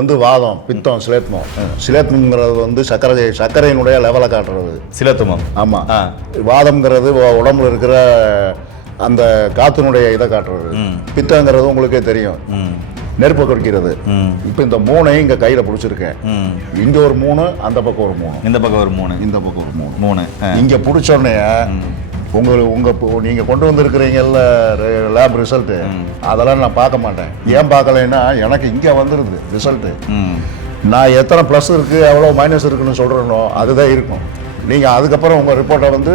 வந்து வாதம், பித்தம், சிலேத்மம். சிலேத்மங்கிறது வந்து சர்க்கரையினுடைய லெவலை காட்டுறது. சிலேத்துமம். ஆமாம். வாதம்ங்கிறது உடம்புல இருக்கிற அந்த காத்தினுடைய இதை காட்டுறது. பித்தங்கிறது உங்களுக்கே தெரியும், நெருப்பை குறிக்கிறது. இப்போ இந்த மூணையும் இங்கே கையில் பிடிச்சிருக்கேன். இங்கே ஒரு 3, அந்த பக்கம் ஒரு 3, இந்த பக்கம் ஒரு 3, இந்த பக்கம் ஒரு 3. இங்கே பிடிச்சோடனே நீங்கள் கொண்டு வந்திருக்கிறீங்கல்ல லேப் ரிசல்ட்டு, அதெல்லாம் நான் பார்க்க மாட்டேன். ஏன் பார்க்கலைன்னா எனக்கு இங்கே வந்துடுது ரிசல்ட்டு. நான் எத்தனை ப்ளஸ் இருக்குது எவ்வளோ மைனஸ் இருக்குன்னு சொல்கிறேனோ அதுதான் இருக்கும். நீங்கள் அதுக்கப்புறம் உங்கள் ரிப்போர்ட்டை வந்து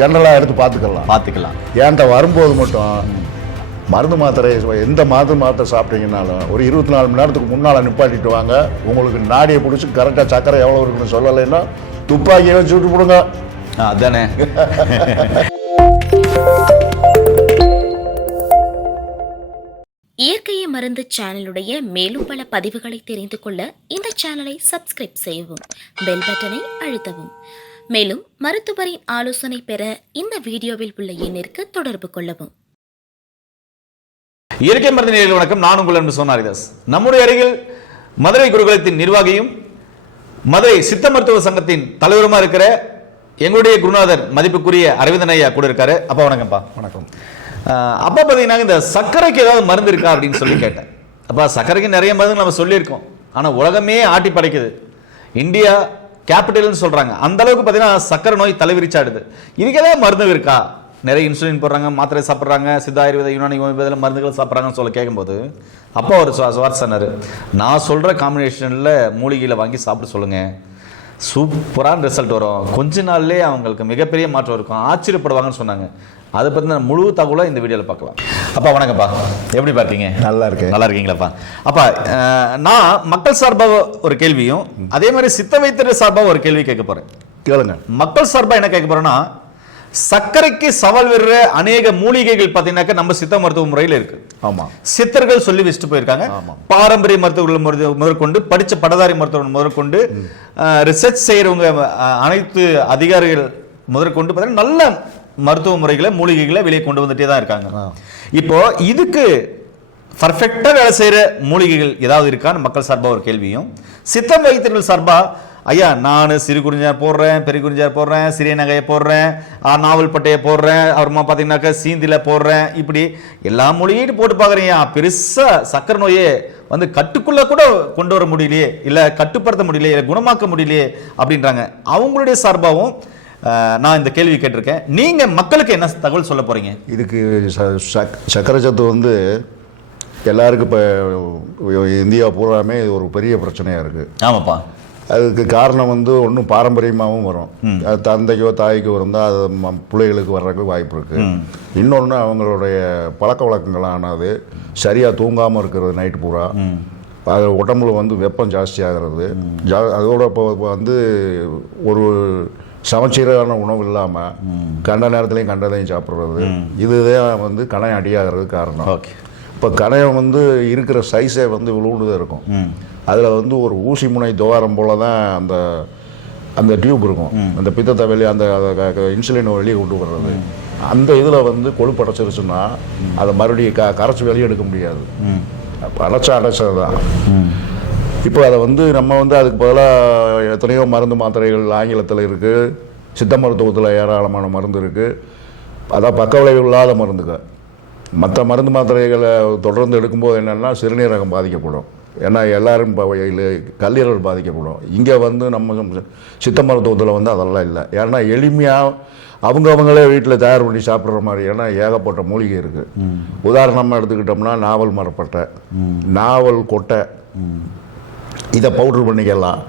ஜென்ரலாக எடுத்து பார்த்துக்கலாம். ஏன்ட்ட வரும்போது மட்டும் மருந்து மாத்திரை, எந்த மாத்திரை சாப்பிட்டீங்கன்னாலும் ஒரு 24 மணி நேரத்துக்கு முன்னால் நிப்பாட்டிட்டு வாங்க. உங்களுக்கு நாடியை பிடிச்சி கரெக்டாக சக்கரை எவ்வளோ இருக்குன்னு சொல்லலைன்னா துப்பாக்கியை வச்சு விட்டு போடுங்க. அதானே. இயற்கையை மருந்து சேனலுடைய மேலும் பல பதிவுகளை தெரிந்து கொள்ள இந்த சேனலை சப்ஸ்கிரைப் செய்யவும், பெல் பட்டனை அழுத்தவும். மேலும் மருத்துவரின் ஆலோசனை பெற இந்த வீடியோவில் உள்ள எண்ணிற்கு தொடர்பு கொள்ளவும். இயற்கை மருந்து நேயர்களுக்கு வணக்கம். நான் உங்கள் அன்பு சோனாரிதாஸ். நம்முடைய அருகில் மதுரை குருகுலத்தின் நிர்வாகியும் மதுரை சித்த மருத்துவ சங்கத்தின் தலைவருமா இருக்கிற எங்களுடைய குருநாதர் மதிப்புக்குரிய அரவிந்தன் ஐயா கூட இருக்காரு. அப்பா வணக்கம்ப்பா. வணக்கம். அப்பா பார்த்தீங்கன்னா இந்த சர்க்கரைக்கு ஏதாவது மருந்து இருக்கா அப்படின்னு சொல்லி கேட்டேன். அப்பா சர்க்கரைக்கு நிறைய மருந்து நம்ம சொல்லியிருக்கோம், ஆனால் உலகமே ஆட்டி படைக்குது. இந்தியா கேபிட்டல்னு சொல்றாங்க. அந்த அளவுக்கு பார்த்தீங்கன்னா சர்க்கரை நோய் தலைவிரிச்சாடுது. இதுக்கு ஏதாவது மருந்து இருக்கா? நிறைய இன்சுலின் போடுறாங்க, மாத்திரை சாப்பிட்றாங்க, சித்த ஆயுர்வேத யுனானி ஹோமியோபதியில் மருந்துகள் சாப்பிட்றாங்கன்னு சொல்ல கேட்கும்போது அப்பா ஒரு சுவாரஸ்யனார். நான் சொல்கிற காம்பினேஷனில் மூலிகையில் வாங்கி சாப்பிட சொல்லுங்கள், சூப்பரான ரிசல்ட் வரும், கொஞ்ச நாள்லேயே அவங்களுக்கு மிகப்பெரிய மாற்றம் இருக்கும், ஆச்சரியப்படுவாங்கன்னு சொன்னாங்க. அதை பற்றின முழு தகவலை இந்த வீடியோவில் பார்க்கலாம். அப்பா வணக்கம்ப்பா, எப்படி பார்த்தீங்க? நல்லா இருக்கீங்களாப்பா? அப்பா நான் மக்கள் சார்பாக ஒரு கேள்வியும் அதே மாதிரி சித்த வைத்தியர் சார்பாக ஒரு கேள்வி கேட்க போகிறேன். கேளுங்க. மக்கள் சார்பாக என்ன கேட்க போகிறேன்னா, சர்க்கரைக்கு சவால் விடுற அநேக மூலிகைகள் பார்த்தீங்கன்னாக்க நம்ம சித்த மருத்துவ முறையில் இருக்கு. ஆமாம். சித்தர்கள் சொல்லி வச்சுட்டு போயிருக்காங்க. பாரம்பரிய மருத்துவர்கள் முதற்கொண்டு, படித்த பட்டதாரி மருத்துவர்கள் முதற்கொண்டு, ரிசர்ச் செய்யறவங்க அனைத்து அதிகாரிகள் முதற்கொண்டு பார்த்தீங்கன்னா நல்ல மருத்துவ முறைகளை மூலிகைகளை வெளியே கொண்டு வந்துட்டே தான் இருக்காங்க. இப்போ இதுக்கு பர்ஃபெக்டா வேலை செய்யற மூலிகைகள் ஏதாவது இருக்கான்னு மக்கள் சார்பாக ஒரு கேள்வியும், சித்த வைத்தியர்கள் சார்பா ஐயா நான் சிறு குறிஞ்சார் போடுறேன், பெரிய குறிஞ்சார் போடுறேன், சிறிய நகையை போடுறேன், நாவல் பட்டையை போடுறேன், அப்புறமா பார்த்தீங்கன்னாக்கா சீந்தில போடுறேன், இப்படி எல்லா மூலிகையும் போட்டு பார்க்குறீங்க, பெருசா சக்கரை நோயே வந்து கட்டுக்குள்ள கூட கொண்டு வர முடியலையே, இல்லை கட்டுப்படுத்த முடியலையே, இல்லை குணமாக்க முடியலையே அப்படின்றாங்க. அவங்களுடைய சார்பாகவும் நான் இந்த கேள்வி கேட்டிருக்கேன். நீங்க மக்களுக்கு என்ன தகவல் சொல்ல போறீங்க? இதுக்கு சக்கரை சத்து வந்து எல்லாருக்கும் இப்போ இந்தியா பூராமே இது ஒரு பெரிய பிரச்சனையாக இருக்குது. ஆமாப்பா. அதுக்கு காரணம் வந்து ஒன்றும் பாரம்பரியமாகவும் வரும், அது தந்தைக்கோ தாய்க்கோ இருந்தால் அது பிள்ளைகளுக்கு வர்றதுக்கு வாய்ப்பு இருக்குது. இன்னொன்று அவங்களுடைய பழக்க வழக்கங்களானது சரியாக தூங்காமல் இருக்கிறது, நைட்டு பூரா அது உடம்புல வந்து வெப்பம் ஜாஸ்தியாகிறது, அதோட இப்போ வந்து ஒரு சமச்சீரான உணவு இல்லாமல் கண்ட நேரத்துலையும் கண்டதையும் சாப்பிட்றது, இதுதான் வந்து கணையம் அடியாகிறதுக்கு காரணம். ஓகே. இப்போ கணையம் வந்து இருக்கிற சைஸே வந்து விழுவுதான் இருக்கும். அதில் வந்து ஒரு ஊசி முனை துவாரம் போல தான் அந்த டியூப் இருக்கும். அந்த பித்தத்தை வெளியே அந்த இன்சுலினை வெளியே கொண்டு வர்றது, அந்த இதில் வந்து கொழுப்பு அடைச்சிருச்சுன்னா அதை மறுபடியும் கரைச்சி வெளியே எடுக்க முடியாது. அடைச்சது தான். இப்போ அதை வந்து நம்ம வந்து அதுக்கு பதிலாக எத்தனையோ மருந்து மாத்திரைகள் ஆங்கிலத்தில் இருக்குது, சித்த மருத்துவத்தில் ஏராளமான மருந்து இருக்குது. அதான் பக்க விளைவு இல்லாத மருந்துகள். மற்ற மருந்து மாத்திரைகளை தொடர்ந்து எடுக்கும்போது என்னென்னா சிறுநீரகம் பாதிக்கப்படும், ஏன்னா எல்லாரும் கல்லீரல் பாதிக்கப்படும். இங்கே வந்து நம்ம சித்த மருத்துவத்தில் வந்து அதெல்லாம் இல்லை. ஏன்னா எளிமையாக அவங்களே வீட்டில் தயார் பண்ணி சாப்பிட்ற மாதிரி, ஏன்னா ஏகப்பட்ட மூலிகை இருக்குது. உதாரணமாக எடுத்துக்கிட்டோம்னா நாவல் மரப்பட்டை, நாவல் கொட்டை, இதை பவுட்ரு பண்ணிக்கலாம்.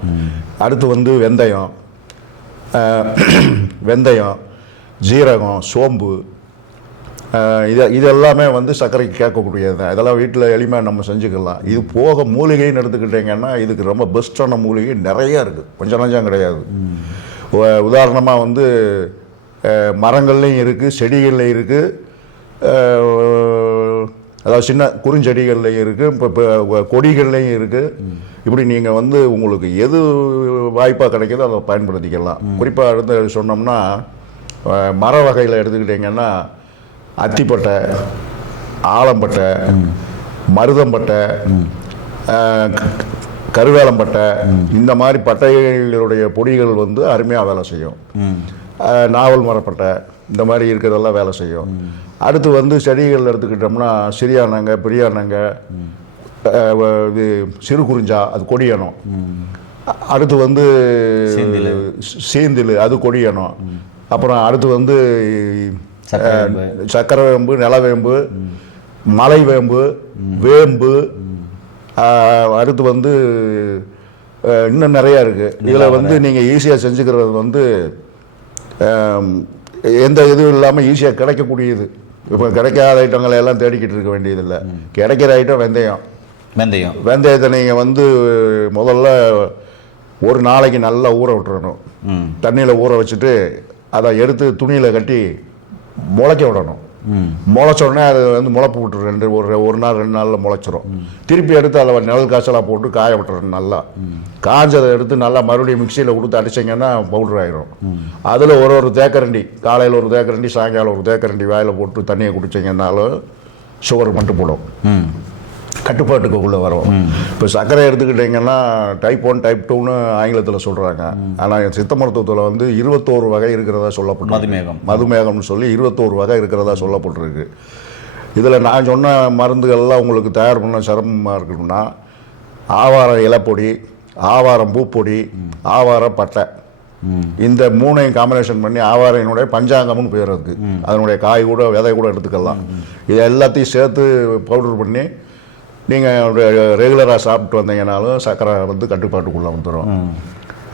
அடுத்து வந்து வெந்தயம், ஜீரகம், சோம்பு, இது எல்லாமே வந்து சர்க்கரைக்கு கேட்கக்கூடியது தான். இதெல்லாம் வீட்டில் எளிமையாக நம்ம செஞ்சுக்கலாம். இது போக மூலிகைன்னு எடுத்துக்கிட்டிங்கன்னா இதுக்கு ரொம்ப பெஸ்ட்டான மூலிகை நிறையா இருக்குது, கொஞ்சம் நஞ்சம் கிடையாது. உதாரணமாக வந்து மரங்கள்லேயும் இருக்குது, செடிகள்லையும் இருக்குது, அதாவது சின்ன குறுஞ்செடிகள்லையும் இருக்குது, இப்போ கொடிகள்லையும் இருக்குது. இப்படி நீங்கள் வந்து உங்களுக்கு எது வாய்ப்பாக கிடைக்கிதோ அதை பயன்படுத்திக்கலாம். குறிப்பாக எடுத்து சொன்னோம்னா மர வகையில் எடுத்துக்கிட்டிங்கன்னா அத்திப்பட்டை, ஆலம்பட்டை, மருதம்பட்டை, கருவேலம்பட்டை, இந்த மாதிரி பட்டைகளுடைய பொடிகள் வந்து அருமையாக வேலை செய்யும். நாவல் மரப்பட்டை இந்த மாதிரி இருக்கிறதெல்லாம் வேலை செய்யும். அடுத்து வந்து செடிகள் எடுத்துக்கிட்டோம்னா சிறியானங்க, பெரியானங்க, இது சிறு குறிஞ்சா, அது கொடியணும். அடுத்து வந்து சீந்தில், அது கொடியணும். அப்புறம் அடுத்து வந்து சக்கரை வேம்பு, நிலவேம்பு, மலை வேம்பு, வேம்பு, அடுத்து வந்து இன்னும் நிறையா இருக்குது. இதில் வந்து நீங்கள் ஈஸியாக செஞ்சுக்கிறது வந்து எந்த இதுவும் இல்லாமல் ஈஸியாக கிடைக்கக்கூடியது. இப்போ கிடைக்காத ஐட்டங்களை எல்லாம் தேடிக்கிட்டு இருக்க வேண்டியதில்லை. கிடைக்கிற ஐட்டம் வெந்தயத்தை நீங்கள் வந்து முதல்ல ஒரு நாளைக்கு நல்லா ஊற விட்டுறணும். தண்ணியில் ஊற வச்சுட்டு அதை எடுத்து துணியில் கட்டி முளைக்க விடணும். முளைச்ச உடனே அது வந்து முளைப்பு விட்டுரு, ஒரு நாள் 2 நாளில் முளைச்சிரும். திருப்பி எடுத்து அதில் நிழல் காய்ச்சலாக போட்டு காய விட்டுறணும். நல்லா காஞ்சதை எடுத்து நல்லா மறுபடியும் மிக்சியில் கொடுத்து அடிச்சிங்கன்னா பவுடர் ஆகிடும். அதில் ஒரு தேக்கரண்டி, காலையில் ஒரு தேக்கரண்டி, சாயங்காலம் ஒரு தேக்கரண்டி வாயில் போட்டு தண்ணியை குடிச்சிங்கன்னாலும் சுகர் மட்டும் போடும், கட்டுப்பாட்டுக்கு உள்ளே வரும். இப்போ சர்க்கரை எடுத்துக்கிட்டிங்கன்னா டைப் 1 டைப் 2ன்னு ஆங்கிலத்தில் சொல்கிறாங்க. ஆனால் சித்த மருத்துவத்தில் வந்து 21 வகை இருக்கிறதா சொல்லப்பட்டு, மதுமேகம்னு சொல்லி 21 வகை இருக்கிறதா சொல்லப்பட்டிருக்கு. இதில் நான் சொன்ன மருந்துகள்லாம் உங்களுக்கு தயார் பண்ண சிரமமாக இருக்கணும்னா ஆவார இலைப்பொடி, ஆவாரம் பூப்பொடி, ஆவார பட்டை, இந்த 3ஐயும் காம்பினேஷன் பண்ணி ஆவாரையினுடைய பஞ்சாங்கம்னு பேர் இருக்குது. அதனுடைய காய் கூட விதை கூட எடுத்துக்கலாம். இதை எல்லாத்தையும் சேர்த்து பவுடர் பண்ணி நீங்கள் ரெகுலராக சாப்பிட்டு வந்தீங்கன்னாலும் சர்க்கரை வந்து கட்டுப்பாட்டுக்குள்ளே வந்துடும்.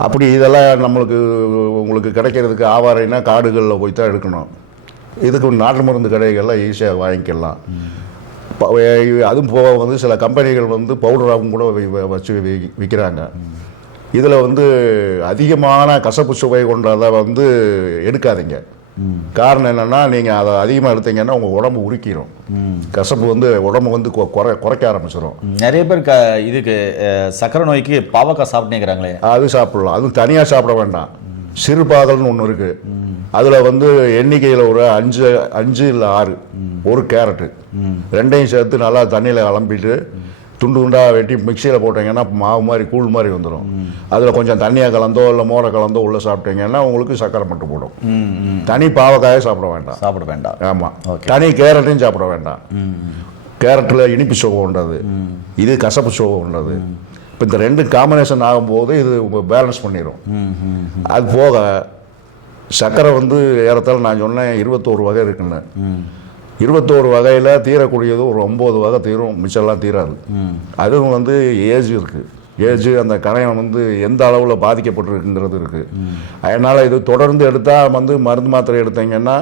அப்படி இதெல்லாம் உங்களுக்கு கிடைக்கிறதுக்கு ஆவாரைனா காடுகளில் போய் தான் எடுக்கணும். இதுக்கு நாட்டு மருந்து கடைகள்லாம் ஈஸியாக வாங்கிக்கலாம். அதுவும் போக வந்து சில கம்பெனிகள் வந்து பவுடராகவும் கூட வச்சு விற்கிறாங்க. இதில் வந்து அதிகமான கசப்பு சுவை கொண்டதை வந்து எடுக்காதீங்க. காரணம் என்னென்னா நீங்கள் அதை அதிகமாக எடுத்தீங்கன்னா உங்கள் உடம்பு உருக்கிடும். கசப்பு வந்து உடம்பு வந்து குறைக்க ஆரம்பிச்சிடும். நிறைய பேர் இதுக்கு சக்கரை நோய்க்கு பாவக்காய் சாப்பிட்டேங்கிறாங்களே, அது சாப்பிடலாம். அதுவும் தனியாக சாப்பிட வேண்டாம். சிறுபாகல்னு ஒன்று இருக்குது. அதில் வந்து எண்ணிக்கையில் ஒரு 5 இல்லை 6, ஒரு கேரட்டு, 2ஐயும் சேர்த்து நல்லா தண்ணியில் கலம்பிட்டு துண்டு துண்டாக வெட்டி மிக்சியில் போட்டிங்கன்னா மாவு மாதிரி கூழ் மாதிரி வந்துடும். அதில் கொஞ்சம் தண்ணியாக கலந்தோ இல்லை மோரை கலந்தோ உள்ளே சாப்பிட்டீங்கன்னா உங்களுக்கு சக்கரை மட்டும் போடும். தனி பாவக்காயை சாப்பிட வேண்டாம். ஆமாம், தனி கேரட்டையும் சாப்பிட வேண்டாம். கேரட்டில் இனிப்பு சுவை உண்டது, இது கசப்பு சுவை உண்டது. இப்போ இந்த 2 காம்பினேஷன் ஆகும்போது இது பேலன்ஸ் பண்ணிடும். அது போக சக்கரை வந்து ஏறத்தாழ நான் சொன்னேன் 21 வகை இருக்குன்னு. 21 வகையில் தீரக்கூடியது ஒரு 9 வகை தீரும், மிச்சம்லாம் தீராது. அதுவும் வந்து ஏஜ் இருக்குது. ஏஜ் அந்த கணையம் வந்து எந்த அளவில் பாதிக்கப்பட்டிருக்குங்கிறது இருக்குது. அதனால் இது தொடர்ந்து எடுத்தால் வந்து மருந்து மாத்திரை எடுத்தீங்கன்னா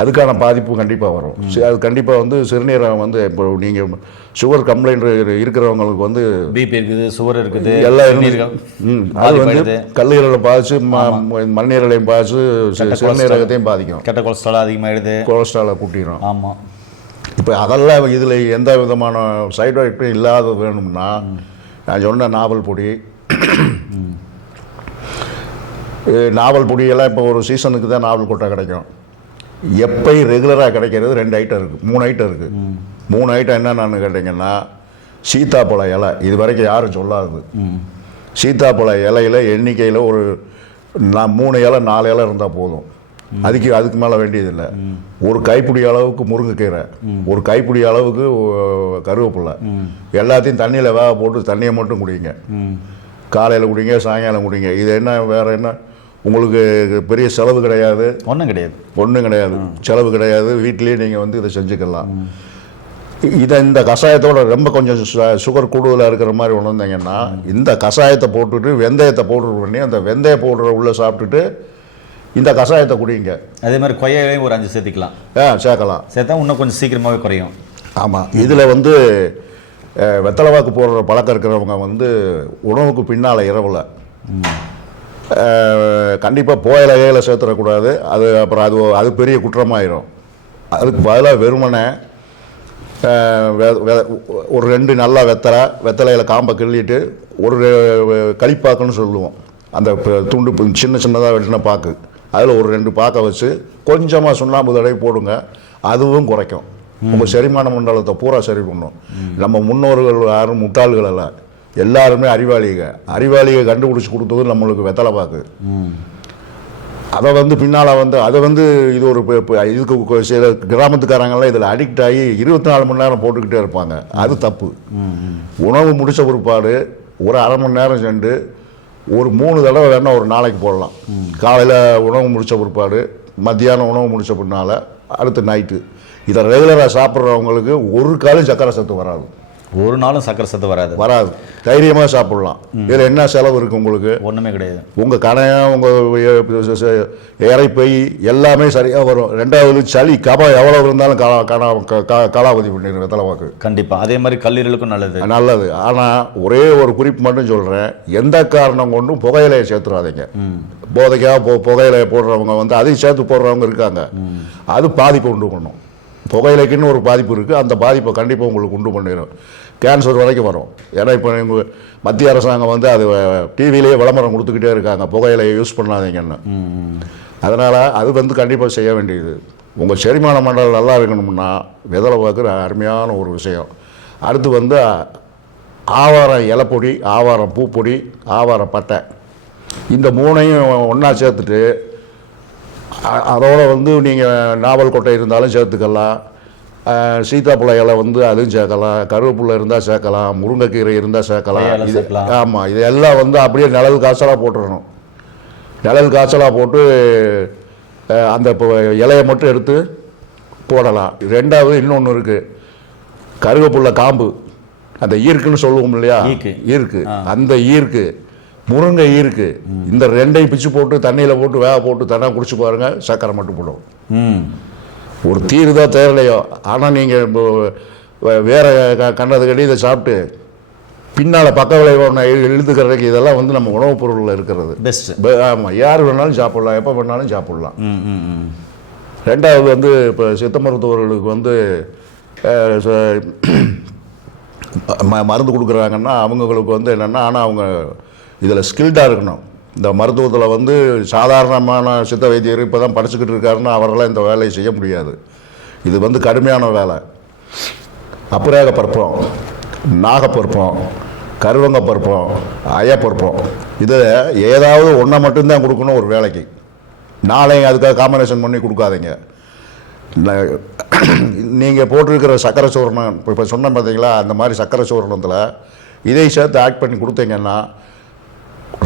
அதுக்கான பாதிப்பு கண்டிப்பாக வரும். அது கண்டிப்பாக வந்து சிறுநீரகம் வந்து இப்போ நீங்கள் சுகர் கம்ப்ளைண்ட் இருக்கிறவங்களுக்கு வந்து பிபி இருக்குது, சுகர் இருக்குது, எல்லாம் அது வந்து கல்லீரலை பாதிச்சு மண்ணீரலையும் பாதிச்சு சிறுநீரகத்தையும் பாதிக்கும். கெட்ட கொலஸ்ட்ரால் அதிகமாகிடுது, கொலஸ்ட்ராலை கூட்டிடும். ஆமாம். இப்போ அதெல்லாம் இதில் எந்த விதமான சைடு எஃபெக்டும் இல்லாத வேணும்னா நான் சொன்ன நாவல் பொடி, நாவல் பொடியெல்லாம் இப்போ ஒரு சீசனுக்கு தான் நாவல் கொட்டை கிடைக்கும். எப்போ ரெகுலராக கிடைக்கிறது 2 ஐட்டம் இருக்குது, 3 ஐட்டம் இருக்குது. 3 ஐட்டம் என்னென்னு கேட்டிங்கன்னா சீத்தாப்பழ இலை, இது வரைக்கும் யாரும் சொல்லாது. சீத்தாப்பழ இலையில் எண்ணிக்கையில் ஒரு 3 இலை 4 இலை இருந்தால் போதும். அதுக்கு மேலே வேண்டியதில்லை. ஒரு கைப்பிடி அளவுக்கு முருங்கைக்கீரை, ஒரு கைப்பிடி அளவுக்கு கருவேப்பிலை, எல்லாத்தையும் தண்ணியில் வேக போட்டு தண்ணியை மட்டும் குடிங்க. காலையில் குடிங்க, சாயங்காலம் குடிங்க. இது என்ன வேறு என்ன உங்களுக்கு பெரிய செலவு கிடையாது, ஒன்றும் கிடையாது, செலவு கிடையாது. வீட்டிலேயே நீங்கள் வந்து இதை செஞ்சுக்கலாம். இந்த கஷாயத்தோட ரொம்ப கொஞ்சம் சுகர் கூடுதலாக இருக்கிற மாதிரி உணர்ந்தீங்கன்னா இந்த கஷாயத்தை போட்டுட்டு வெந்தயத்தை பவுடர் பண்ணி அந்த வெந்தய பவுடரை உள்ளே சாப்பிட்டுட்டு இந்த கஷாயத்தை குடிங்க. அதே மாதிரி கொய்யாலையும் ஒரு 5 சேர்த்துக்கலாம். சேர்க்கலாம். சேர்த்தா இன்னும் கொஞ்சம் சீக்கிரமாகவே குறையும். ஆமாம். இதில் வந்து வெத்தலைவாக்கு போடுற பழக்கம் இருக்கிறவங்க வந்து உணவுக்கு பின்னால் இரவில் கண்டிப்பாக புயலையில் சேர்த்துடக்கூடாது. அப்புறம் அது பெரிய குற்றமாயிரும். அதுக்கு பதிலாக வெறுமனை ஒரு 2 நல்லா வெத்தலையில் காம்பை கிள்ளிட்டு ஒரு களிப்பாக்குன்னு சொல்லுவோம். அந்த துண்டு சின்னதாக வெட்டின பாக்கு, அதில் ஒரு 2 பாக்கை வச்சு கொஞ்சமாக சுண்ணாம்பு தடவை போடுங்க. அதுவும் குறைக்கும். உங்கள் செரிமான மண்டலத்தை பூரா சரி பண்ணும். நம்ம முன்னோர்கள் யாரும் முட்டாள்கள் அல்ல. எல்லாருமே அறிவாளிக கண்டுபிடிச்சி கொடுத்தது நம்மளுக்கு வெத்தலை பாக்கு. அதை வந்து பின்னால் வந்து அதை வந்து இது ஒரு இதுக்கு சில கிராமத்துக்காரங்கெல்லாம் இதில் அடிக்ட் ஆகி 24 மணி நேரம் போட்டுக்கிட்டே இருப்பாங்க. அது தப்பு. உணவு முடித்த பிற்பாடு ஒரு அரை மணி நேரம் சென்று ஒரு 3 தடவை வேணால் ஒரு நாளைக்கு போடலாம். காலையில் உணவு முடித்த பிற்பாடு, மத்தியானம் உணவு முடித்த பின்னால், அடுத்து நைட்டு. இதை ரெகுலராக சாப்பிட்றவங்களுக்கு ஒரு காலம் சக்கரை சத்து வராது. ஒரு நாளும் சக்கரை சத்து வராது. தைரியமாக சாப்பிடலாம். இதில் என்ன செலவு இருக்குது உங்களுக்கு? ஒன்றுமே கிடையாது. உங்கள் கணையம், உங்கள் இறைப்பை எல்லாமே சரியாக வரும். 2வது சளி கபம் எவ்வளோ இருந்தாலும் காலாவதி பண்ணிடுங்க வெத்தலை பாக்கு. கண்டிப்பாக. அதே மாதிரி கல்லீரலுக்கும் நல்லது. ஆனால் ஒரே ஒரு குறிப்பு மட்டும் சொல்கிறேன், எந்த காரணம் கொண்டும் புகையிலையை சேர்த்துறாதீங்க. போதைக்காக புகையிலையை போடுறவங்க வந்து அதையும் சேர்த்து போடுறவங்க இருக்காங்க. அது பாதிப்பு உண்டு பண்ணும். புகையிலைக்குன்னு ஒரு பாதிப்பு இருக்குது. அந்த பாதிப்பை கண்டிப்பாக உங்களுக்கு உண்டு பண்ணிடும். கேன்சர் வரைக்கும் வரும். ஏன்னா இப்போ எங்கள் மத்திய அரசாங்கம் வந்து அது டிவிலேயே விளம்பரம் கொடுத்துக்கிட்டே இருக்காங்க, புகையிலையை யூஸ் பண்ணாதீங்கன்னு. அதனால் அது வந்து கண்டிப்பாக செய்ய வேண்டியது. உங்கள் செரிமான மண்டலம் நல்லா இருக்கணும்னா வெத்தலை பாக்கு அருமையான ஒரு விஷயம். அடுத்து வந்து ஆவாரம் இலைப்பொடி, ஆவாரம் பூப்பொடி, ஆவாரம் பட்டை, இந்த 3ஐயும் ஒன்றா சேர்த்துட்டு அதோடு வந்து நீங்கள் நாவல் கொட்டை இருந்தாலும் சேர்த்துக்கலாம், சீத்தாப்பழ இலை வந்து அதுவும் சேர்க்கலாம், கருவேப்பிலை இருந்தால் சேர்க்கலாம், முருங்கைக்கீரை இருந்தால் சேர்க்கலாம். இது ஆமாம், இது எல்லாம் வந்து அப்படியே நிழல் காய்ச்சலாக போட்டுடணும். நிழல் காய்ச்சலாக போட்டு அந்த இலையை மட்டும் எடுத்து போடலாம். 2வது இன்னொன்று இருக்குது, கருவேப்பிலை காம்பு, அந்த ஈர்க்குன்னு சொல்லுவோம் இல்லையா, ஈர்க்கு, அந்த ஈர்க்கு, முருங்கை ஈர்க்கு, இந்த 2ஐயும் பிச்சு போட்டு தண்ணியில் போட்டு வேக போட்டு தண்ணா குடிச்சு பாருங்க, சக்கரை மட்டும் போடும். ஒரு தீர்வு தான் தேவையில்லையோ. ஆனால் நீங்கள் வேற கண்டது கட்டி இதை சாப்பிட்டு பின்னால் பக்க விளைவு இழுத்துக்கிறதுக்கு இதெல்லாம் வந்து நம்ம உணவுப் பொருளில் இருக்கிறது பெஸ்ட். ஆமாம், யார் வேணாலும் சாப்பிட்லாம், எப்போ வேணாலும் சாப்பிட்லாம். 2வது வந்து இப்போ சித்த மருத்துவர்களுக்கு வந்து மருந்து கொடுக்குறாங்கன்னா அவங்களுக்கு வந்து என்னென்னா, ஆனால் அவங்க இதில் ஸ்கில்டாக இருக்கணும். இந்த மருத்துவத்தில் வந்து சாதாரணமான சித்த வைத்தியர் இப்போ தான் படிச்சுக்கிட்டு இருக்காருன்னா அவரெல்லாம் இந்த வேலையை செய்ய முடியாது. இது வந்து கடுமையான வேலை. அப்புறேக பருப்பம், நாகப்பருப்பம், கருவங்க பருப்பம், அயப்பருப்பம், இதை ஏதாவது ஒன்றை மட்டும்தான் கொடுக்கணும் ஒரு வேலைக்கு. நாளைக்கு அதுக்காக காம்பினேஷன் பண்ணி கொடுக்காதீங்க. நீங்கள் போட்டிருக்கிற சக்கரை சூரணம் இப்போ சொன்ன பார்த்தீங்களா, அந்த மாதிரி சக்கரை சூரணத்தில் இதை சேர்த்து ஆட் பண்ணி கொடுத்தீங்கன்னா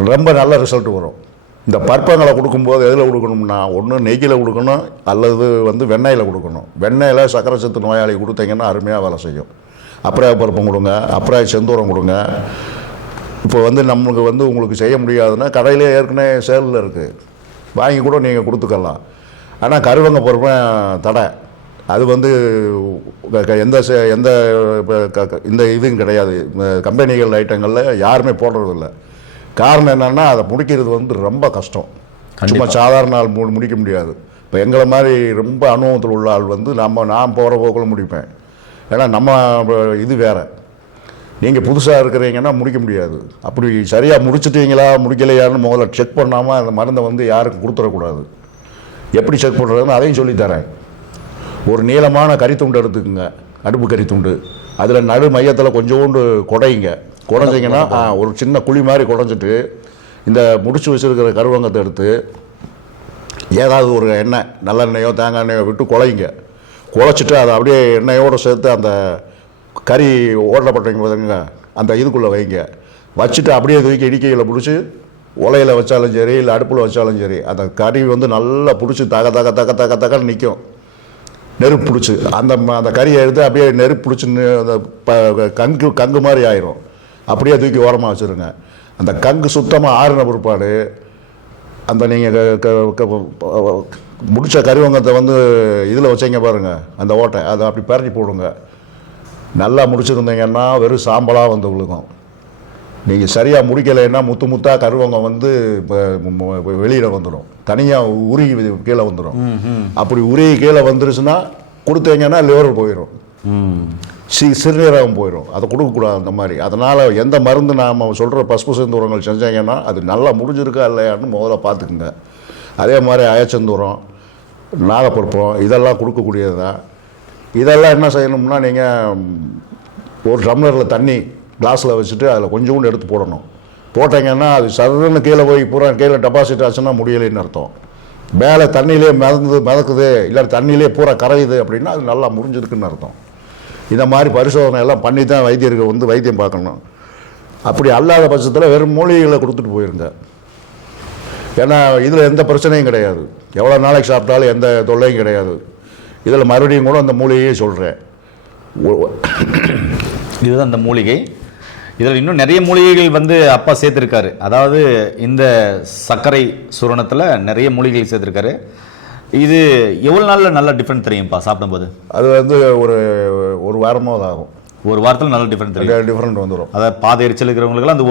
ரொம்ப நல்ல ரிசல்ட் வரும். இந்த பருப்பங்களை கொடுக்கும்போது எதில் கொடுக்கணும்னா, ஒன்று நெய்யில் கொடுக்கணும், அல்லது வந்து வெண்ணெயில் கொடுக்கணும். வெண்ணெயில் சக்கரை சத்து நோயாளி கொடுத்தீங்கன்னா அருமையாக வேலை செய்யும். அப்புறம் பருப்பம் கொடுங்க, அப்புறம் செந்தூரம் கொடுங்க. இப்போ வந்து நம்மளுக்கு வந்து உங்களுக்கு செய்ய முடியாதுன்னா கடையிலே ஏற்கனவே சேலில் இருக்குது, வாங்கி கூட நீங்கள் கொடுத்துக்கலாம். ஆனால் கருவங்க பருப்பம் தடை, அது வந்து எந்த இந்த இதுவும் கிடையாது. கம்பெனிகள் ஐட்டங்களில் யாருமே போடுறதில்லை. காரணம் என்னென்னா, அதை முடிக்கிறது வந்து ரொம்ப கஷ்டம். சும்மா சாதாரண ஆள் முடிக்க முடியாது. இப்போ எங்களை மாதிரி ரொம்ப அனுபவத்தில் உள்ள ஆள் வந்து நான் போகிற போக்கில் முடிப்பேன். ஏன்னா நம்ம இது வேறு. நீங்கள் புதுசாக இருக்கிறீங்கன்னா முடிக்க முடியாது. அப்படி சரியாக முடிச்சிட்டீங்களா முடிக்கலையான்னு முதல்ல செக் பண்ணாமல் அந்த மருந்தை வந்து யாருக்கும் கொடுத்துடக்கூடாது. எப்படி செக் பண்ணுறதுன்னு அதையும் சொல்லித்தரேன். ஒரு நீளமான கறித்துண்டு எடுத்துக்குங்க, அடுப்பு கறித்துண்டு. அதில் நடு மையத்தில் கொஞ்சோண்டு குடையுங்க. குறைஞ்சிங்கன்னா ஒரு சின்ன குழி மாதிரி குறைஞ்சிட்டு இந்த முடிச்சு வச்சுருக்கிற கருவங்கத்தை எடுத்து ஏதாவது ஒரு எண்ணெய், நல்லெண்ணெயோ தேங்காய் எண்ணெயோ விட்டு குழையுங்க. குழைச்சிட்டு அதை அப்படியே எண்ணெயோடு சேர்த்து அந்த கறி ஓட்டப்பட்டீங்க பார்த்துங்க, அந்த இதுக்குள்ளே வைங்க. வச்சுட்டு அப்படியே தூக்கி இடிக்கையில் பிடிச்சி உலையில் வச்சாலும் சரி, இல்லை அடுப்பில் வச்சாலும் சரி, அந்த கறி வந்து நல்லா பிடிச்சி தக தக தக தக தகன்னு நிற்கும். நெருப்பு பிடிச்சி அந்த கறியை எடுத்து அப்படியே நெருப்பு பிடிச்சி அந்த கங்கு மாதிரி ஆயிரும். அப்படியே தூக்கி ஓரமாக வச்சுருங்க. அந்த கங்கு சுத்தமாக ஆறின பிற்பாடு அந்த நீங்கள் முடித்த கறிவங்கத்தை வந்து இதில் வச்சிங்க பாருங்கள், அந்த ஓட்டை அதை அப்படி பரட்டி போடுங்க. நல்லா முடிச்சிருந்தீங்கன்னா வெறும் சாம்பலாக வந்து விழுகும். நீங்கள் சரியாக முடிக்கலைன்னா முத்து முத்தாக கருவங்கம் வந்து இப்போ வெளியில் வந்துடும், தனியாக உருகி கீழே வந்துடும். அப்படி உருகி கீழே வந்துருச்சுன்னா கொடுத்தீங்கன்னா லிவர் போயிடும், சிறுநீரகம் போயிடும். அதை கொடுக்கக்கூடாது அந்த மாதிரி. அதனால் எந்த மருந்து நாம் சொல்கிற பசுப்பு செந்தூரங்கள் செஞ்சாங்கன்னா அது நல்லா முடிஞ்சிருக்கா இல்லையான்னு முதல்ல பார்த்துக்குங்க. அதே மாதிரி அயச்சந்தூரம், நாகப்பருப்பம் இதெல்லாம் கொடுக்கக்கூடியது தான். இதெல்லாம் என்ன செய்யணும்னா, நீங்கள் ஒரு டம்ளரில் தண்ணி கிளாஸில் வச்சுட்டு அதில் கொஞ்சோண்டு எடுத்து போடணும். போட்டீங்கன்னா அது சதுரன்னு கீழே போய் பூரா கீழே டெபாசிட் ஆச்சுன்னா முடியலைன்னு அர்த்தம். மேலே தண்ணியிலே மிதக்குது இல்லை தண்ணியிலே பூரா கரையுது அப்படின்னா அது நல்லா முறிஞ்சதுக்குன்னு அர்த்தம். இந்த மாதிரி பரிசோதனை எல்லாம் பண்ணி தான் வைத்தியர்கள் வந்து வைத்தியம் பார்க்கணும். அப்படி அல்லாத பட்சத்தில் வெறும் மூலிகைகளை கொடுத்துட்டு போயிருங்க. ஏன்னா இதில் எந்த பிரச்சனையும் கிடையாது. எவ்வளோ நாளைக்கு சாப்பிட்டாலும் எந்த தொல்லையும் கிடையாது. இதில் மறுபடியும் கூட அந்த மூலிகையை சொல்கிறேன். இதுதான் அந்த மூலிகை. இதில் இன்னும் நிறைய மூலிகைகள் வந்து அப்பா சேர்த்துருக்காரு. அதாவது இந்த சர்க்கரை சூரணத்தில் நிறைய மூலிகைகள் சேர்த்துருக்காரு. இது எவ்வளோ நாளில் நல்ல டிஃப்ரெண்ட் தெரியும்ப்பா சாப்பிடும்போது? அது வந்து ஒரு வாரமாக ஆகும். ஒரு வாரத்தில் நல்ல டிஃப்ரெண்ட் தெரியும். டிஃப்ரெண்ட் வந்துடும். அதாவது பாத எரிச்சல் இருக்கிறவங்களுக்குலாம் அந்த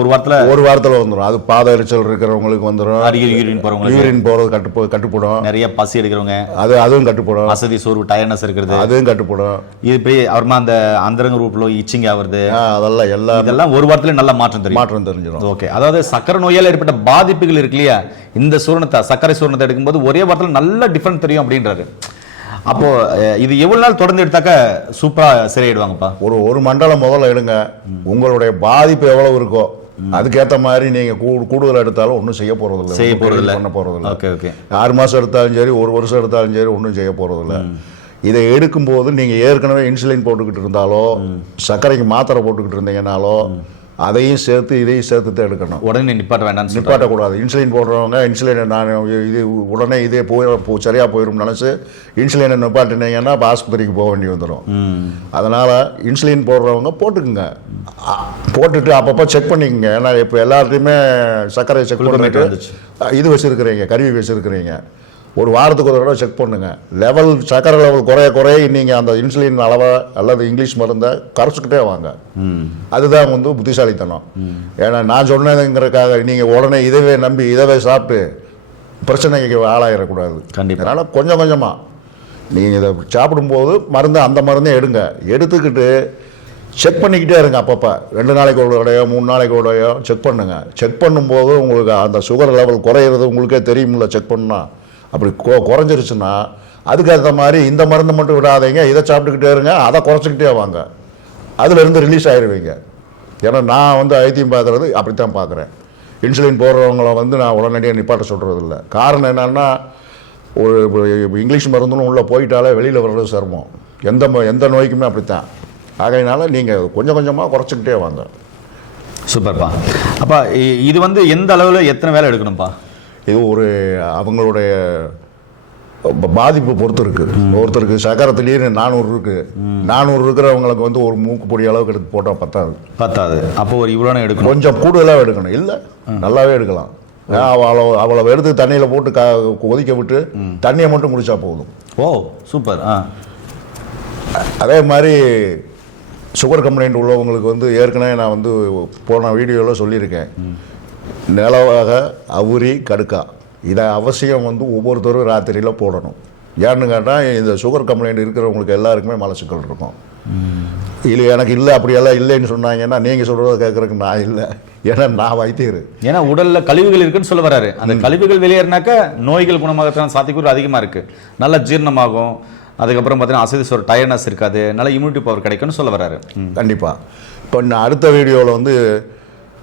ஒரு வாரத்தில் வந்துடும். அது பாத எரிச்சல் இருக்கிறவங்களுக்கு வந்துடும். அருகில் யூரின் போகிறது கட்டுப்படும். நிறைய பசி எடுக்கிறவங்க அதுவும் கட்டுப்படும். வசதி சோர்வு டயர்னஸ் இருக்கிறது அதுவும் கட்டுப்படும். இது இப்படி அப்புறமா அந்த அந்தரங்க ரூப்ல இச்சிங் ஆகுறது அதெல்லாம் இதெல்லாம் ஒரு வாரத்துல நல்ல மாற்றம் தெரிஞ்சிடும். ஓகே, அதாவது சக்கரை நோயால் ஏற்பட்ட பாதிப்புகள் இருக்கு இல்லையா, இந்த சூரணத்தை சர்க்கரை சூரணத்தை எடுக்கும்போது ஒரே வாரத்தில் நல்ல டிஃபரன்ஸ் தெரியும் அப்படின்றாரு. அப்போ இது எவ்வளவு நாள் தொடர்ந்து எடுத்தாக்க சூப்பரா சரியாயிடுவாங்கப்பா? ஒரு மண்டலம் முதல்ல எடுங்க. உங்களுடைய பாதிப்பு எவ்வளவு இருக்கோ அதுக்கேற்ற மாதிரி நீங்க கூடுதல் எடுத்தாலும் ஒன்றும் செய்ய போறதில்லை, பண்ண போறதில்லை. 6 மாசம் எடுத்தாலும் சரி, 1 வருஷம் எடுத்தாலும் சரி, ஒன்றும் செய்ய போறதில்லை. இதை எடுக்கும்போது நீங்க ஏற்கனவே இன்சுலின் போட்டுக்கிட்டு இருந்தாலோ சர்க்கரைக்கு மாத்திரை போட்டுக்கிட்டு இருந்தீங்கன்னாலோ அதையும் சேர்த்து இதையும் சேர்த்து தான் எடுக்கணும். உடனே நிப்பாட்டக்கூடாது. இன்சுலின் போடுறவங்க இன்சுலினை நான் இது உடனே இதே சரியாக போயிடும் நினச்சி இன்சுலினை நிப்பாட்டினீங்கன்னா இப்போ ஆஸ்பத்திரிக்கு போக வேண்டி வந்துடும். அதனால் இன்சுலின் போடுறவங்க போட்டுக்குங்க. போட்டுட்டு அப்பப்போ செக் பண்ணிக்கோங்க. ஏன்னா இப்போ எல்லாத்தையுமே சர்க்கரை செக் பண்ணிட்டு இது வச்சுருக்கிறீங்க, கருவி வச்சுருக்கிறீங்க. ஒரு வாரத்துக்கு ஒரு தடவை செக் பண்ணுங்க. சர்க்கரை லெவல் குறைய நீங்கள் அந்த இன்சுலின் அளவை அல்லது இங்கிலீஷ் மருந்தை கரைச்சிக்கிட்டே வாங்க. அதுதான் வந்து புத்திசாலித்தனம். ஏன்னா நான் சொன்னதுங்கிறதுக்காக நீங்கள் உடனே இதவே சாப்பிட்டு பிரச்சனைக்கு ஆளாயிடக்கூடாது. அதனால் கொஞ்சம் கொஞ்சமாக நீங்கள் இதை சாப்பிடும்போது அந்த மருந்தை எடுங்க. எடுத்துக்கிட்டு செக் பண்ணிக்கிட்டே இருங்க. அப்பப்போ 2 நாளைக்கு ஒரு தடையோ 3 நாளைக்கு ஒரு தடையோ செக் பண்ணுங்க. செக் பண்ணும்போது உங்களுக்கு அந்த சுகர் லெவல் குறையிறது உங்களுக்கே தெரியுமில்ல. செக் பண்ணால் அப்படி குறைஞ்சிருச்சுன்னா அதுக்கேற்ற மாதிரி இந்த மருந்து மட்டும் விடாதீங்க, இதை சாப்பிட்டுக்கிட்டே இருங்க, அதை குறைச்சிக்கிட்டே வாங்க. அதுலேருந்து ரிலீஸ் ஆகிடுவீங்க. ஏன்னா நான் வந்து ஐத்தியம் பார்க்குறது அப்படித்தான் பார்க்குறேன். இன்சுலின் போடுறவங்கள வந்து நான் உடனடியாக நிப்பாட்ட சொல்கிறது இல்லை. காரணம் என்னென்னா ஒரு இங்கிலீஷ் மருந்துன்னு உள்ளே போயிட்டாலே வெளியில் வர்றது சிரமம். எந்த நோய்க்குமே அப்படித்தான். ஆகையினால நீங்கள் கொஞ்சம் கொஞ்சமாக குறைச்சிக்கிட்டே வாங்க. சூப்பர்ப்பா. அப்பா இது வந்து எந்த அளவில் எத்தனை வேலை எடுக்கணும்ப்பா? இது அவங்களுடைய பாதிப்பு பொறுத்து இருக்குது. ஒருத்தருக்கு சக்கரத்துலேயே 400 இருக்குது. 400 இருக்கிறவங்களுக்கு வந்து ஒரு மூக்கு பொடி அளவுக்கு எடுத்து போட்டால் பத்தாது. அப்போ ஒரு இவ்வளோ எடுக்கணும், கொஞ்சம் கூடுதலாக எடுக்கணும். இல்லை நல்லாவே எடுக்கலாம். அவளை எடுத்து தண்ணியில் போட்டு கொதிக்க விட்டு தண்ணியை மட்டும் குடிச்சா போதும். ஓ சூப்பர். அதே மாதிரி சுகர் கம்ப்ளைண்ட் உள்ளவங்களுக்கு வந்து ஏற்கனவே நான் வந்து போன வீடியோவில் சொல்லியிருக்கேன். நிலவாக அவுரி கடுக்கா இதை அவசியம் வந்து ஒவ்வொருத்தரும் ராத்திரியில் போடணும். ஏன்னு கேட்டால் இந்த சுகர் கம்ப்ளைண்ட் இருக்கிறவங்களுக்கு எல்லாருக்குமே மலச்சிக்கல் இருக்கும். இல்லை எனக்கு இல்லை அப்படியெல்லாம் இல்லைன்னு சொன்னாங்கன்னா நீங்கள் சொல்கிறத கேட்குறதுக்கு நான் இல்லை. ஏன்னா நான் வைத்தியர். ஏன்னா உடலில் கழிவுகள் இருக்குன்னு சொல்ல வராரு. அந்த கழிவுகள் வெளியேறினாக்கா நோய்கள் குணமாகத்தான் சாத்தியக்கூறு அதிகமாக இருக்குது. நல்லா ஜீரணமாகும். அதுக்கப்புறம் பார்த்தீங்கன்னா அசதி சோறு டயர்னஸ் இருக்காது. நல்ல இம்யூனிட்டி பவர் கிடைக்கும்னு சொல்ல வராரு. கண்டிப்பாக. இப்போ நான் அடுத்த வீடியோவில் வந்து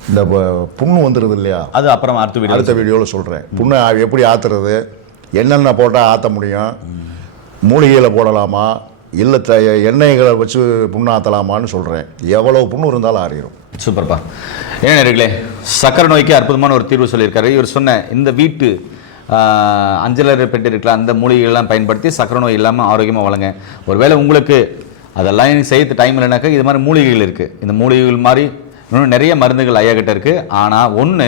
இந்த புண்ணு வந்துடுது இல்லையா, அது அப்புறம் அடுத்த வீடியோவில் சொல்கிறேன். புண்ணை எப்படி ஆற்றுறது, என்னென்ன போட்டால் ஆற்ற முடியும், மூலிகையில் போடலாமா இல்லை எண்ணெய்களை வச்சு புண்ணு ஆற்றலாமான்னு சொல்கிறேன். எவ்வளோ புண்ணு இருந்தாலும் ஆறிடும். சூப்பர்ப்பா. ஏன் நேயர்களே, சக்கரை நோய்க்கு அற்புதமான ஒரு தீர்வு சொல்லியிருக்காரு. இவர் சொன்ன இந்த வீட்டு அஞ்சலரை பெற்று இருக்கிற அந்த மூலிகைகள்லாம் பயன்படுத்தி சக்கரை நோய் இல்லாமல் ஆரோக்கியமாக வளங்க. ஒருவேளை உங்களுக்கு அதெல்லாம் செய்ய டைம் இல்லைனாக்கா இது மாதிரி மூலிகைகள் இருக்குது. இந்த மூலிகைகள் மாதிரி இன்னும் நிறைய மருந்துகள் ஐயா கிட்ட இருக்குது. ஆனால் ஒன்று,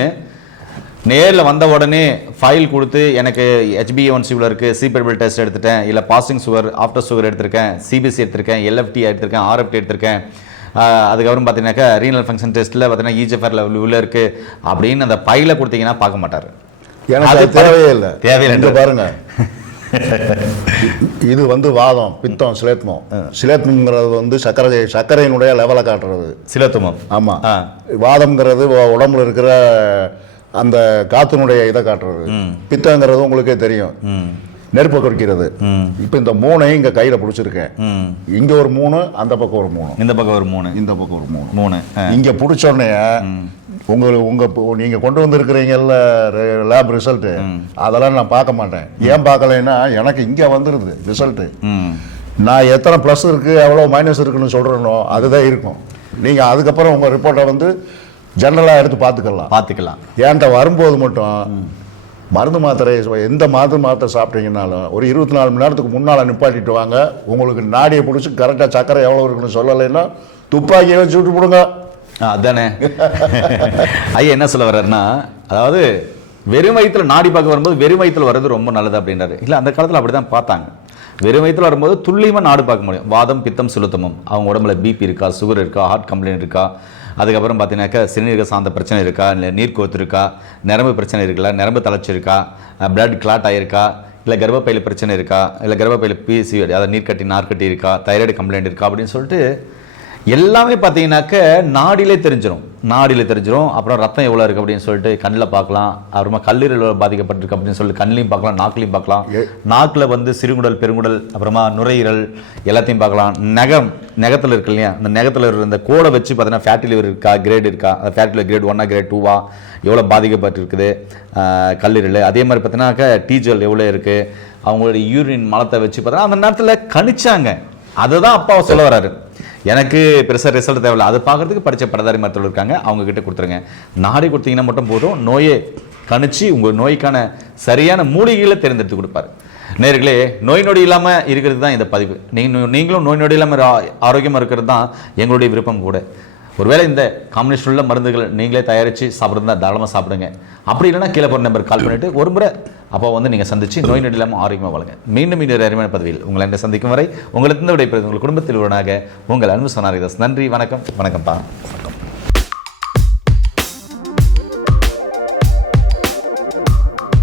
நேரில் வந்த உடனே ஃபைல் கொடுத்து எனக்கு HbA1c இருக்குது, சிபிஎல் டெஸ்ட் எடுத்துட்டேன், இல்லை பாசிங் சுகர் ஆஃப்டர் சுகர் எடுத்திருக்கேன், சிபிசி எடுத்திருக்கேன், LFT எடுத்திருக்கேன், RFT எடுத்திருக்கேன், அதுக்கப்புறம் பார்த்தீங்கன்னாக்கா ரீனல் ஃபங்க்ஷன் டெஸ்ட்டில் பார்த்தீங்கன்னா EGFR லெவல் உள்ள இருக்குது அப்படின்னு அந்த ஃபைலை கொடுத்தீங்கன்னா பார்க்க மாட்டார். அது தேவையில்லை. பாருங்க, இது வந்து வாதம், பித்தம், சிலேத்மங்கிறது வந்து சர்க்கரையினுடைய லெவலை காட்டுறது சிலேத்துமம். ஆமாம். வாதம்ங்கிறது உடம்புல இருக்கிற அந்த காத்தினுடைய இதை காட்டுறது. பித்தங்கிறது உங்களுக்கே தெரியும். நெருப்பை குறிக்கிறது. இப்போ இந்த 3 இங்கே கையில் பிடிச்சிருக்கேன். இங்கே ஒரு 3, அந்த பக்கம் ஒரு 3, இந்த பக்கம் ஒரு 3, இந்த பக்கம் ஒரு 3. 3 இங்கே பிடிச்சோடனே நீங்கள் கொண்டு வந்திருக்கிறீங்கல்ல லேப் ரிசல்ட்டு, அதெல்லாம் நான் பார்க்க மாட்டேன். ஏன் பார்க்கலைன்னா எனக்கு இங்கே வந்துடுது ரிசல்ட்டு. நான் எத்தனை ப்ளஸ் இருக்குது எவ்வளோ மைனஸ் இருக்குன்னு சொல்கிறேனோ அதுதான் இருக்கும். நீங்கள் அதுக்கப்புறம் உங்கள் ரிப்போர்ட்டை வந்து ஜென்ரலாக எடுத்து பார்த்துக்கலாம். ஏன்ட்ட வரும்போது மட்டும் மருந்து மாத்திரை எந்த மாத்திரை சாப்பிட்டீங்கன்னாலும் ஒரு 24 மணி நேரத்துக்கு முன்னால் நிப்பாட்டிட்டு வாங்க. உங்களுக்கு நாடியை பிடிச்சி கரெக்டாக சக்கரை எவ்வளோ இருக்குன்னு சொல்லலைன்னா துப்பாக்கியை வச்சு விட்டு போடுங்க. அதானே ஐயா என்ன சொல்ல வர்றாருன்னா, அதாவது வெறும் வயிற்றுல நாடி பார்க்க வரும்போது வெறும் வயிற்றுல வர்றது ரொம்ப நல்லது அப்படின்றாரு. இல்லை, அந்த காலத்தில் அப்படி தான் பார்த்தாங்க. வெறும் வயிற்றுல வரும்போது துல்லியமாக நாடு பார்க்க முடியும். வாதம், பித்தம், சுளுத்தமும், அவங்க உடம்புல பிபி இருக்கா, சுகர் இருக்கா, ஹார்ட் கம்ப்ளைண்ட் இருக்கா, அதுக்கப்புறம் பார்த்தீங்கன்னாக்கா சிறுநீரக சார்ந்த பிரச்சனை இருக்கா, இல்லை நீர்க்கோத்து இருக்கா, நரம்பு பிரச்சனை இருக்குல்ல, நரம்பு தளர்ச்சி இருக்கா, பிளட் கிளாட் ஆகிருக்கா, இல்லை கர்ப்பப்பையில் பிரச்சனை இருக்கா, இல்லை கர்ப்பப்பையில் பிசிஓடி அதாவது நீர்க்கட்டி நார்க்கட்டி இருக்கா, தைராய்டு கம்ப்ளைண்ட் இருக்கா அப்படின்னு சொல்லிட்டு எல்லாமே பார்த்தீங்கன்னாக்க நாடியிலே தெரிஞ்சிடும். அப்புறம் ரத்தம் எவ்வளோ இருக்குது அப்படின்னு சொல்லிட்டு கண்ணில் பார்க்கலாம். அப்புறமா கல்லீரல் பாதிக்கப்பட்டிருக்கு அப்படின்னு சொல்லிட்டு கண்ணிலையும் பார்க்கலாம், நாக்குலையும் பார்க்கலாம். நாக்கில் வந்து சிறுகுடல், பெருங்குடல், அப்புறமா நுரையீரல் எல்லாத்தையும் பார்க்கலாம். நகத்தில் இருக்கு இல்லையா, அந்த நகத்தில் இருக்கிற இந்த கோடை வச்சு பார்த்தீங்கன்னா ஃபேட்டி லிவர் இருக்கா, கிரேட் இருக்கா, அந்த ஃபேட்டி லிவர் கிரேட் 1 கிரேட் 2 எவ்வளோ பாதிக்கப்பட்டிருக்குது கல்லீரல். அதே மாதிரி பார்த்தீங்கன்னாக்கா டீஜல் எவ்வளோ இருக்குது, அவங்களுடைய யூரின் மலத்தை வச்சு பார்த்தீங்கன்னா அந்த நேரத்தில் கணிச்சாங்க. அதுதான் அப்பாவை சொல்ல வராரு. எனக்கு பெருசாக ரிசல்ட் தேவையில்லை, அதை பார்க்கறதுக்கு படித்த பட்டதாரி மருத்துவர் இருக்காங்க, அவங்க கிட்ட கொடுத்துருங்க. நாடி கொடுத்தீங்கன்னா மட்டும் போதும், நோயை கணிச்சு உங்கள் நோய்க்கான சரியான மூலிகைகளை தேர்ந்தெடுத்து கொடுப்பாரு. நேர்களே, நோய் நொடி இல்லாமல் இருக்கிறது தான் இந்த பதிவு. நீங்களும் நோய் நொடி இல்லாமல் ஆரோக்கியமாக இருக்கிறது தான் எங்களுடைய விருப்பம் கூட. ஒருவேளை இந்த காம்பினேஷன் உள்ள மருந்துகள் நீங்களே தயாரித்து சாப்பிட்றது தான் தாராளமாக சாப்பிடுங்க. அப்படி இல்லைன்னா கீழே போகிற நம்பர் கால் பண்ணிவிட்டு ஒரு முறை அப்போ வந்து நீங்கள் சந்தித்து நோய் நொடி இல்லாமல் ஆரோக்கியமாக வாழுங்க. மீண்டும் இன்னொரு அருமையான பதவியில் உங்களை என்ன சந்திக்கும் வரை உங்களுக்கு விடைபெறுவது உங்கள் குடும்பத்தில் உடனாக உங்கள் அன்பு சொன்னாரிதாஸ். நன்றி, வணக்கம். வணக்கம்ப்பா. வணக்கம்.